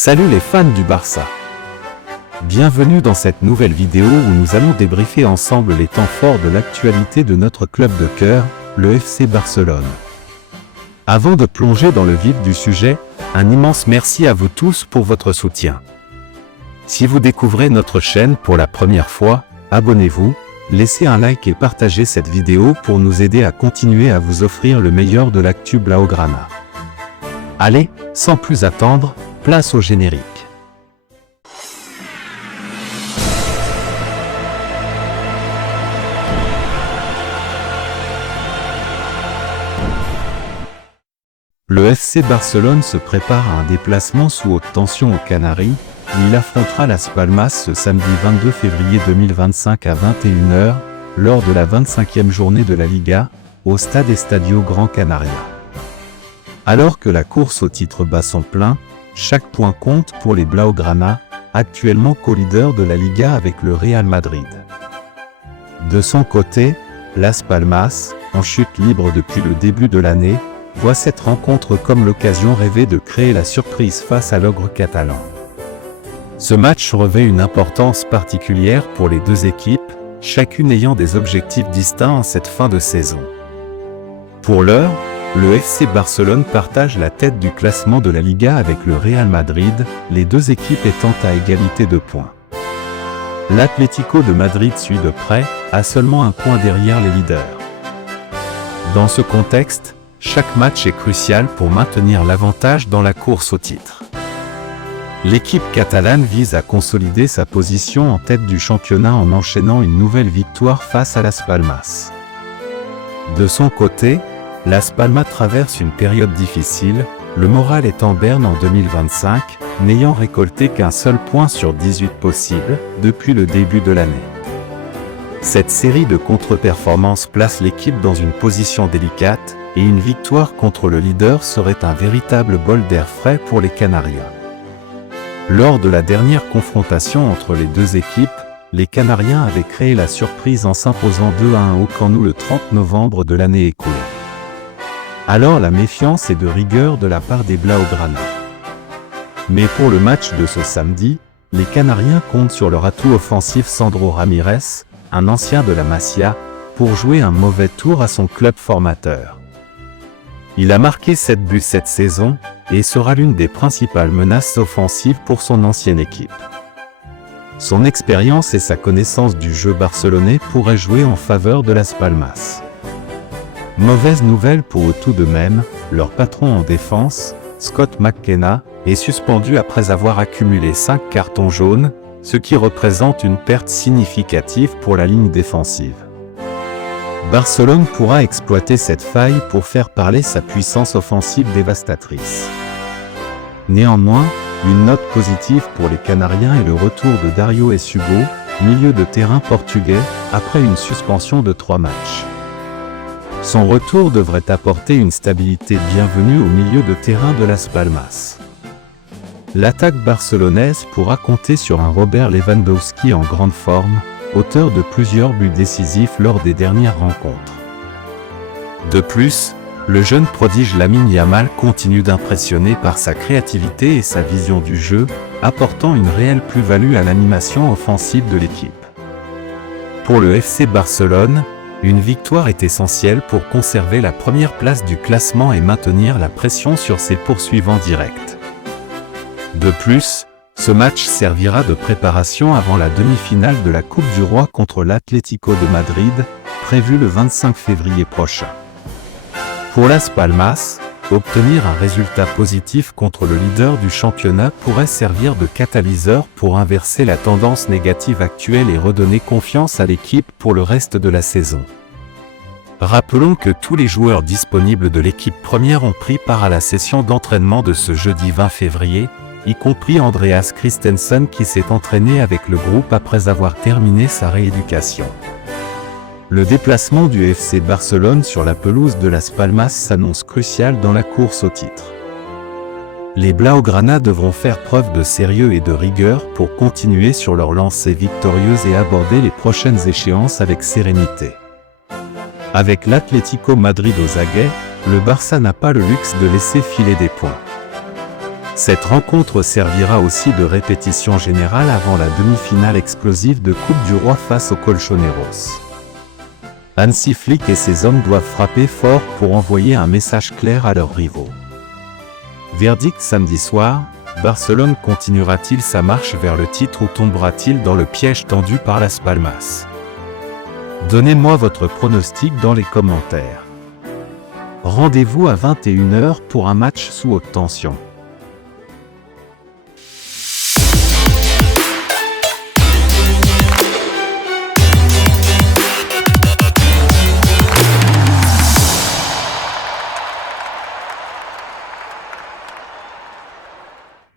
Salut les fans du Barça. Bienvenue dans cette nouvelle vidéo où nous allons débriefer ensemble les temps forts de l'actualité de notre club de cœur, le FC Barcelone. Avant de plonger dans le vif du sujet, un immense merci à vous tous pour votre soutien. Si vous découvrez notre chaîne pour la première fois, abonnez-vous, laissez un like et partagez cette vidéo pour nous aider à continuer à vous offrir le meilleur de l'actu Blaugrana. Allez, sans plus attendre, place au générique. Le FC Barcelone se prépare à un déplacement sous haute tension aux Canaries, où il affrontera Las Palmas ce samedi 22 février 2025 à 21 h, lors de la 25e journée de la Liga, au Stade Estadio Gran Canaria. Alors que la course au titre bat son plein, chaque point compte pour les Blaugrana, actuellement co-leader de la Liga avec le Real Madrid. De son côté, Las Palmas, en chute libre depuis le début de l'année, voit cette rencontre comme l'occasion rêvée de créer la surprise face à l'ogre catalan. Ce match revêt une importance particulière pour les deux équipes, chacune ayant des objectifs distincts en cette fin de saison. Pour l'heure, le FC Barcelone partage la tête du classement de la Liga avec le Real Madrid, les deux équipes étant à égalité de points. L'Atlético de Madrid suit de près, à seulement un point derrière les leaders. Dans ce contexte, chaque match est crucial pour maintenir l'avantage dans la course au titre. L'équipe catalane vise à consolider sa position en tête du championnat en enchaînant une nouvelle victoire face à Las Palmas. De son côté, Las Palmas traverse une période difficile, le moral est en berne en 2025, n'ayant récolté qu'un seul point sur 18 possibles depuis le début de l'année. Cette série de contre-performances place l'équipe dans une position délicate, et une victoire contre le leader serait un véritable bol d'air frais pour les Canariens. Lors de la dernière confrontation entre les deux équipes, les Canariens avaient créé la surprise en s'imposant 2-1 au Camp Nou le 30 novembre de l'année écoulée. Alors la méfiance est de rigueur de la part des Blaugrana. Mais pour le match de ce samedi, les Canariens comptent sur leur atout offensif Sandro Ramirez, un ancien de la Masia, pour jouer un mauvais tour à son club formateur. Il a marqué 7 buts cette saison, et sera l'une des principales menaces offensives pour son ancienne équipe. Son expérience et sa connaissance du jeu barcelonais pourraient jouer en faveur de Las Palmas. Mauvaise nouvelle pour eux tout de même, leur patron en défense, Scott McKenna, est suspendu après avoir accumulé 5 cartons jaunes, ce qui représente une perte significative pour la ligne défensive. Barcelone pourra exploiter cette faille pour faire parler sa puissance offensive dévastatrice. Néanmoins, une note positive pour les Canariens est le retour de Dario Esugo, milieu de terrain portugais, après une suspension de 3 matchs. Son retour devrait apporter une stabilité bienvenue au milieu de terrain de Las Palmas. L'attaque barcelonaise pourra compter sur un Robert Lewandowski en grande forme, auteur de plusieurs buts décisifs lors des dernières rencontres. De plus, le jeune prodige Lamine Yamal continue d'impressionner par sa créativité et sa vision du jeu, apportant une réelle plus-value à l'animation offensive de l'équipe. Pour le FC Barcelone, une victoire est essentielle pour conserver la première place du classement et maintenir la pression sur ses poursuivants directs. De plus, ce match servira de préparation avant la demi-finale de la Coupe du Roi contre l'Atlético de Madrid, prévue le 25 février prochain. Pour Las Palmas, obtenir un résultat positif contre le leader du championnat pourrait servir de catalyseur pour inverser la tendance négative actuelle et redonner confiance à l'équipe pour le reste de la saison. Rappelons que tous les joueurs disponibles de l'équipe première ont pris part à la session d'entraînement de ce jeudi 20 février, y compris Andreas Christensen qui s'est entraîné avec le groupe après avoir terminé sa rééducation. Le déplacement du FC Barcelone sur la pelouse de Las Palmas s'annonce crucial dans la course au titre. Les Blaugrana devront faire preuve de sérieux et de rigueur pour continuer sur leur lancée victorieuse et aborder les prochaines échéances avec sérénité. Avec l'Atlético Madrid aux aguets, le Barça n'a pas le luxe de laisser filer des points. Cette rencontre servira aussi de répétition générale avant la demi-finale explosive de Coupe du Roi face aux Colchoneros. Hansi Flick et ses hommes doivent frapper fort pour envoyer un message clair à leurs rivaux. Verdict samedi soir, Barcelone continuera-t-il sa marche vers le titre ou tombera-t-il dans le piège tendu par Las Palmas? Donnez-moi votre pronostic dans les commentaires. Rendez-vous à 21 h pour un match sous haute tension.